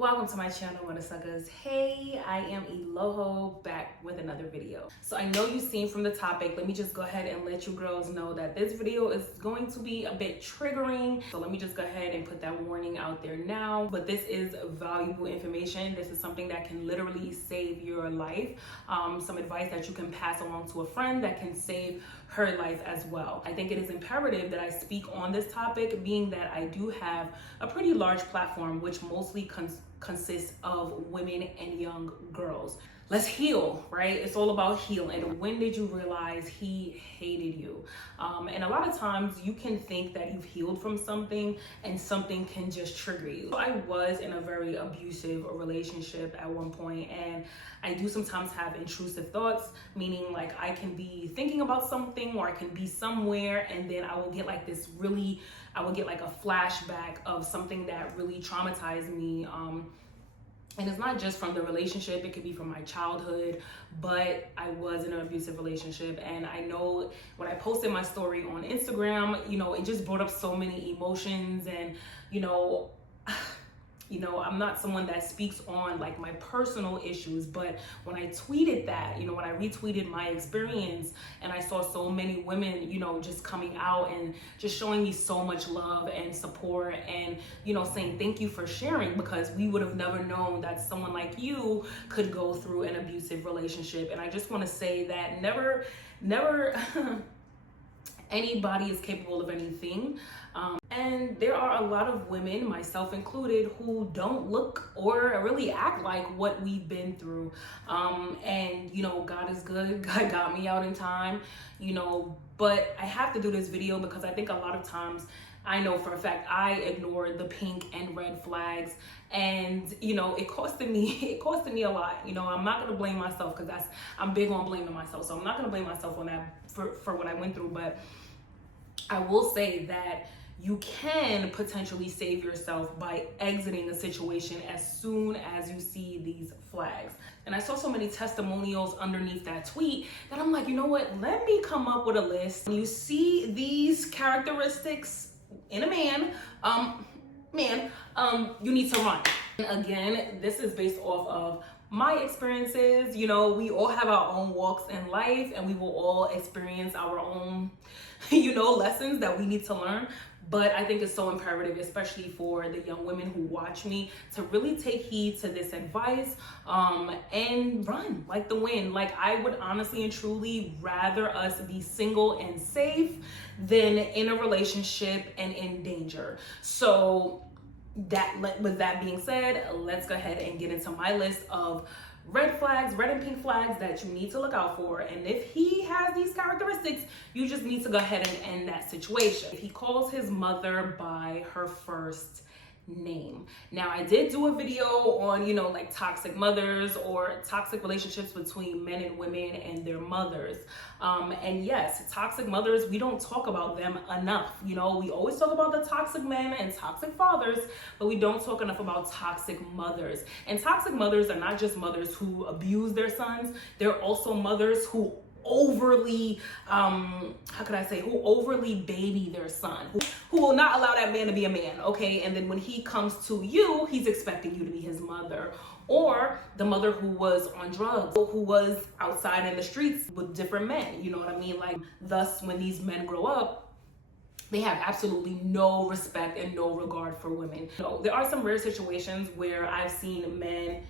Welcome to my channel, Winter Suckers. Hey, I am Eloho, back with another video. So I know you've seen from the topic, let me just go ahead and let you girls know that this video is going to be a bit triggering. So let me just go ahead and put that warning out there now. But this is valuable information. This is something that can literally save your life. Some advice that you can pass along to a friend that can save her life as well. I think it is imperative that I speak on this topic, being that I do have a pretty large platform, which mostly consists of women and young girls. Let's heal, right? It's all about healing. And when did you realize he hated you? And a lot of times you can think that you've healed from something and something can just trigger you. I was in a very abusive relationship at one point, and I do sometimes have intrusive thoughts, meaning like I can be thinking about something or I can be somewhere and then I will get like I will get like a flashback of something that really traumatized me. And it's not just from the relationship, it could be from my childhood, but I was in an abusive relationship. And I know when I posted my story on Instagram, it just brought up so many emotions. And, I'm not someone that speaks on like my personal issues, but when I tweeted that, when I retweeted my experience and I saw so many women, just coming out and just showing me so much love and support and, saying thank you for sharing, because we would have never known that someone like you could go through an abusive relationship. And I just want to say that never anybody is capable of anything. And there are a lot of women, myself included, who don't look or really act like what we've been through. And God is good. God got me out in time, but I have to do this video because I think a lot of times, I know for a fact I ignored the pink and red flags, and it costed me a lot. I'm not gonna blame myself because I'm big on blaming myself, so I'm not gonna blame myself on that for what I went through. But I will say that you can potentially save yourself by exiting a situation as soon as you see these flags. And I saw so many testimonials underneath that tweet that I'm like, you know what? Let me come up with a list. When you see these characteristics in a man, you need to run. And again, this is based off of my experiences. We all have our own walks in life, and we will all experience our own, lessons that we need to learn. But I think it's so imperative, especially for the young women who watch me, to really take heed to this advice and run like the wind. Like, I would honestly and truly rather us be single and safe than in a relationship and in danger. So with that being said, let's go ahead and get into my list of red and pink flags that you need to look out for. And if he has these characteristics, you just need to go ahead and end that situation. If he calls his mother by her first name. Now, I did do a video on, like toxic mothers or toxic relationships between men and women and their mothers. And yes, toxic mothers, we don't talk about them enough. We always talk about the toxic men and toxic fathers, but we don't talk enough about toxic mothers. And toxic mothers are not just mothers who abuse their sons. They're also mothers who overly baby their son, who will not allow that man to be a man, okay? And then when he comes to you, he's expecting you to be his mother. Or the mother who was on drugs, who was outside in the streets with different men, you know what I mean? Like, thus, when these men grow up, they have absolutely no respect and no regard for women. There are some rare situations where I've seen men,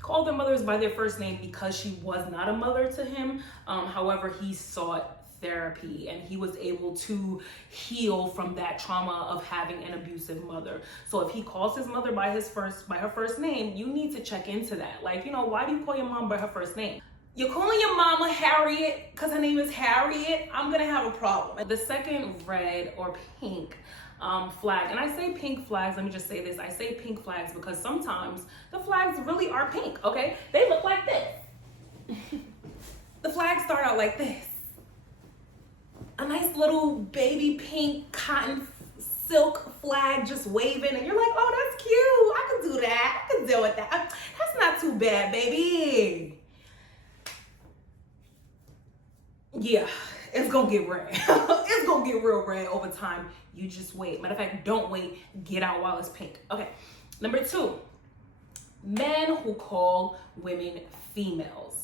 call their mothers by their first name because she was not a mother to him. However, he sought therapy and he was able to heal from that trauma of having an abusive mother. So if he calls his mother by her first name, you need to check into that. Like, why do you call your mom by her first name? You're calling your mama Harriet because her name is Harriet? I'm gonna have a problem. The second red or pink flag, and I say pink flags, let me just say this, I say pink flags because sometimes the flags really are pink, okay? They look like this. The flags start out like this. A nice little baby pink cotton silk flag just waving, and you're like, oh, that's cute, I can do that, I can deal with that. That's not too bad, baby. Yeah, it's gonna get red. It's gonna get real red over time. You just wait. Matter of fact, don't wait. Get out while it's pink. Okay, number 2, Men who call women females.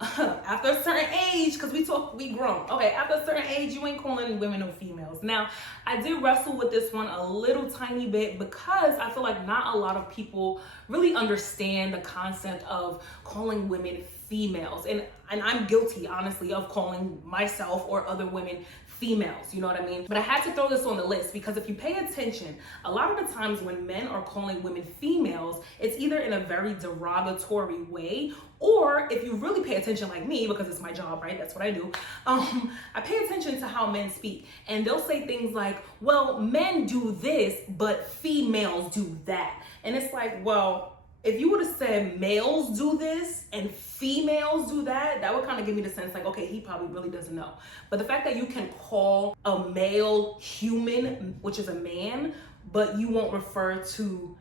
After a certain age, because we grown. Okay, after a certain age, you ain't calling women no females. Now, I did wrestle with this one a little tiny bit because I feel like not a lot of people really understand the concept of calling women females. And I'm guilty, honestly, of calling myself or other women females, you know what I mean? But I had to throw this on the list because if you pay attention, a lot of the times when men are calling women females, it's either in a very derogatory way, or if you really pay attention like me, because it's my job, right? That's what I do. I pay attention to how men speak, and they'll say things like, well, men do this, but females do that. And it's like, well, if you would have said males do this and females do that, that would kind of give me the sense like, okay, he probably really doesn't know. But the fact that you can call a male human, which is a man, but you won't refer to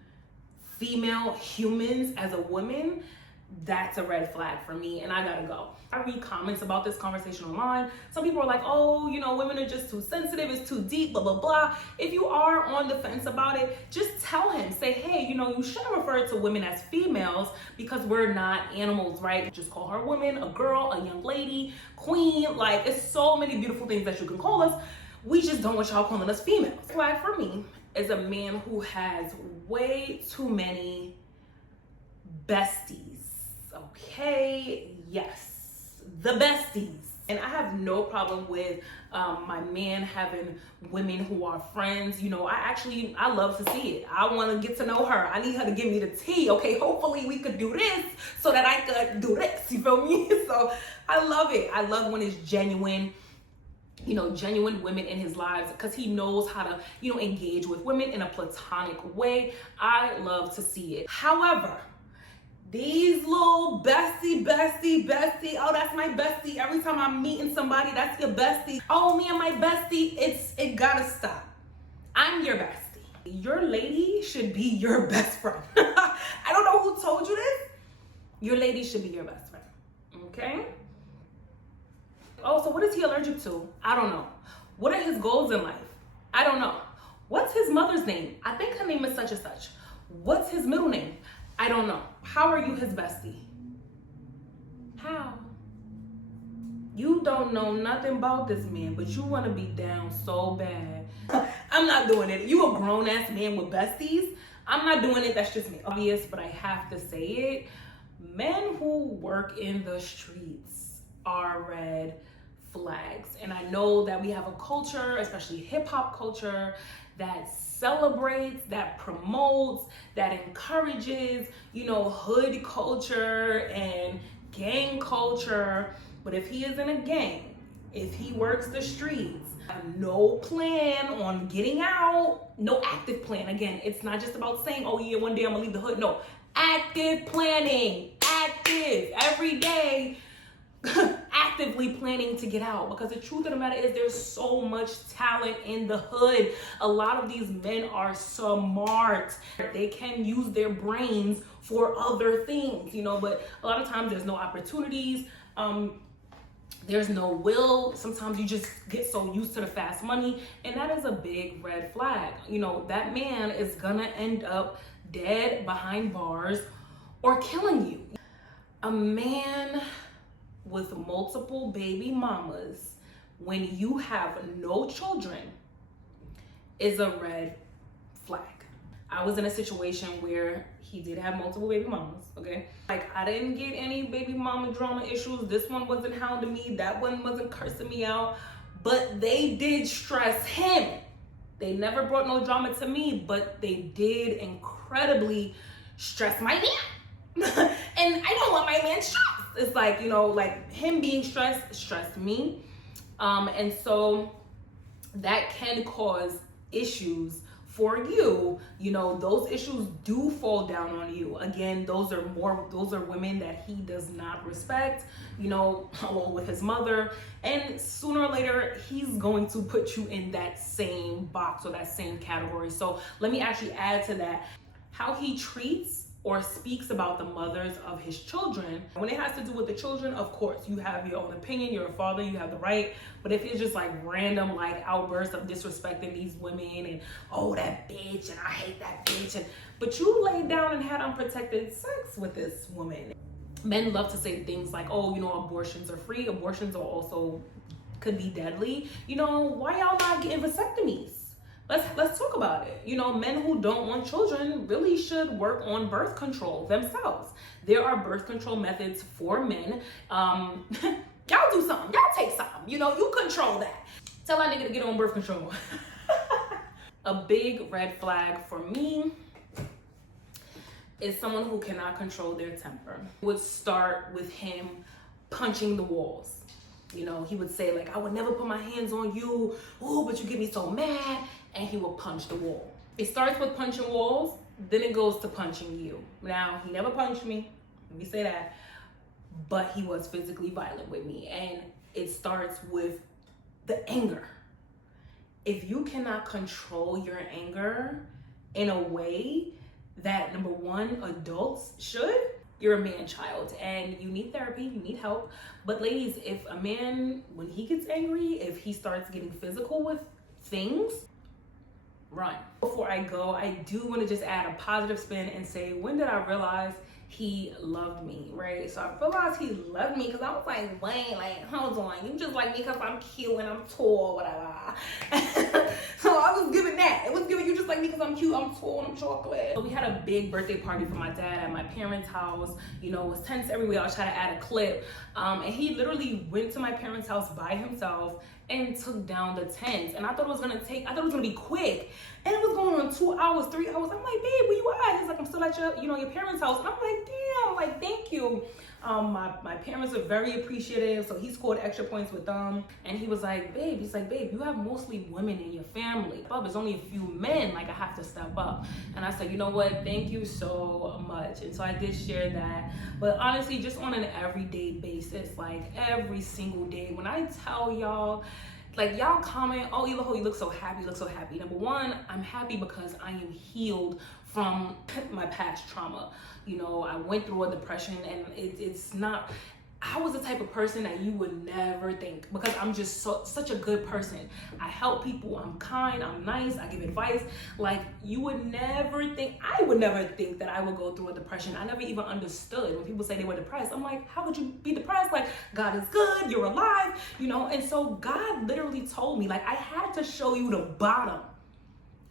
female humans as a woman, that's a red flag for me, and I gotta go. I read comments about this conversation online. Some people are like, oh, you know, women are just too sensitive, it's too deep, blah, blah, blah. If you are on the fence about it, just tell him, say, hey, you know, you shouldn't refer to women as females because we're not animals, right? Just call her a woman, a girl, a young lady, queen. Like, it's so many beautiful things that you can call us. We just don't want y'all calling us females. Flag for me is a man who has way too many besties. Okay, yes, the besties. And I have no problem with my man having women who are friends. You know, I love to see it. I want to get to know her. I need her to give me the tea. Okay, hopefully we could do this so that I could do this. You feel me? So I love it. I love when it's genuine. You know, genuine women in his lives, because he knows how to, you know, engage with women in a platonic way. I love to see it. However, these little bestie, oh, that's my bestie. Every time I'm meeting somebody, that's your bestie. Oh, me and my bestie, it gotta stop. I'm your bestie. Your lady should be your best friend. I don't know who told you this. Your lady should be your best friend, okay? Oh, so what is he allergic to? I don't know. What are his goals in life? I don't know. What's his mother's name? I think her name is such and such. What's his middle name? I don't know. How are you his bestie? How? You don't know nothing about this man, but you want to be down so bad. I'm not doing it. You a grown-ass man with besties? I'm not doing it. That's just me. Obvious, but I have to say it. Men who work in the streets are red flags. And I know that we have a culture, especially hip-hop culture, that celebrates, that promotes, that encourages, you know, hood culture and gang culture. But if he is in a gang, if he works the streets, no plan on getting out, no active plan. Again, it's not just about saying, oh yeah, one day I'm gonna leave the hood. No, active planning, active, every day, actively planning to get out. Because the truth of the matter is there's so much talent in the hood. A lot of these men are smart. They can use their brains for other things, you know, but a lot of times there's no opportunities. There's no will. Sometimes you just get so used to the fast money, and that is a big red flag. You know, that man is gonna end up dead behind bars or killing you. A man with multiple baby mamas when you have no children is a red flag. I was in a situation where he did have multiple baby mamas, okay? Like, I didn't get any baby mama drama issues. This one wasn't hounding me. That one wasn't cursing me out. But they did stress him. They never brought no drama to me, but they did incredibly stress my man. And I don't want my man stressed. It's like, you know, like him being stressed me. And so that can cause issues for you. You know, those issues do fall down on you. Again, those are women that he does not respect, you know, along with his mother. And sooner or later, he's going to put you in that same box or that same category. So let me actually add to that. How he treats or speaks about the mothers of his children. When it has to do with the children, of course, you have your own opinion, you're a father, you have the right. But if it's just like random like outbursts of disrespecting these women and, oh, that bitch, and I hate that bitch, but you laid down and had unprotected sex with this woman. Men love to say things like, oh, you know, abortions are free. Abortions are also could be deadly. You know, why y'all not getting vasectomies? Let's talk about it. You know, men who don't want children really should work on birth control themselves. There are birth control methods for men. Y'all do something. Y'all take something. You know, you control that. Tell that nigga to get on birth control. A big red flag for me is someone who cannot control their temper. It would start with him punching the walls. You know, he would say like, I would never put my hands on you. Oh, but you get me so mad. And he will punch the wall. It starts with punching walls, then it goes to punching you. Now, he never punched me, let me say that, but he was physically violent with me. And it starts with the anger. If you cannot control your anger in a way that, number one, adults should, you're a man-child and you need therapy, you need help. But ladies, if a man, when he gets angry, if he starts getting physical with things, run. Before I go, I do want to just add a positive spin and say, when did I realize he loved me, right? So I realized he loved me because I was like, wait, like, hold on, you just like me because I'm cute and I'm tall, whatever. So I was giving that. It was giving you just like me because I'm cute, I'm tall, and I'm chocolate. So we had a big birthday party for my dad at my parents' house. You know, it was tents everywhere. I was trying to add a clip. And he literally went to my parents' house by himself and took down the tents. And I thought it was gonna be quick. And it was going on 2 hours, 3 hours. I'm like, babe, where you at? He's like, I'm still at your parents' house. And I'm like, damn, like, thank you. My parents are very appreciative, so he scored extra points with them. And he was like, babe, you have mostly women in your family. But there's only a few men, like, I have to step up. And I said, you know what, thank you so much. And so I did share that. But honestly, just on an everyday basis, like every single day, when I tell y'all, like, y'all comment, oh, Eloho, you look so happy, you look so happy. Number one, I'm happy because I am healed from my past trauma. You know, I went through a depression, and it's not, I was the type of person that you would never think, because I'm just such a good person. I help people, I'm kind, I'm nice, I give advice. Like, you would never think, I would never think that I would go through a depression. I never even understood when people say they were depressed. I'm like, how could you be depressed? Like, God is good, you're alive, you know? And so God literally told me, like, I had to show you the bottom.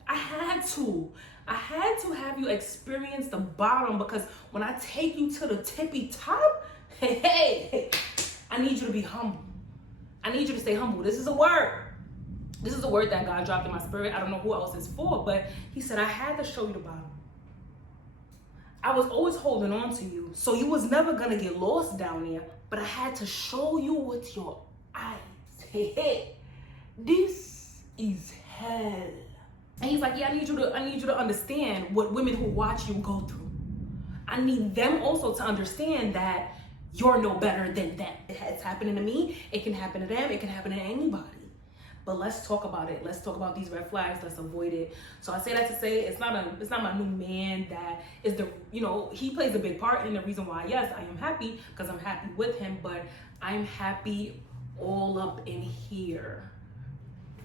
I had to have you experience the bottom, because when I take you to the tippy top, hey, I need you to be humble. I need you to stay humble. This is a word. This is a word that God dropped in my spirit. I don't know who else it's for, but he said, I had to show you the bottom. I was always holding on to you, so you was never gonna get lost down there, but I had to show you with your eyes. Hey, this is hell. And he's like, yeah, I need you to understand what women who watch you go through. I need them also to understand that you're no better than them. It's happening to me. It can happen to them. It can happen to anybody. But let's talk about it. Let's talk about these red flags. Let's avoid it. So I say that to say it's not my new man that is he plays a big part in the reason why, yes, I am happy, because I'm happy with him, but I'm happy all up in here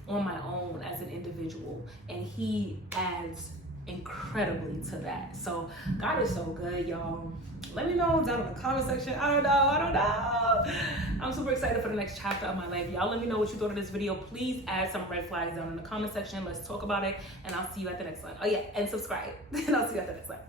on my own as an individual, and he adds incredibly to that. So God is so good, y'all. Let me know down in the comment section. I don't know. I'm super excited for the next chapter of my life. Y'all let me know what you thought of this video. Please add some red flags down in the comment section. Let's talk about it, and I'll see you at the next one. Oh yeah, and subscribe. And I'll see you at the next one.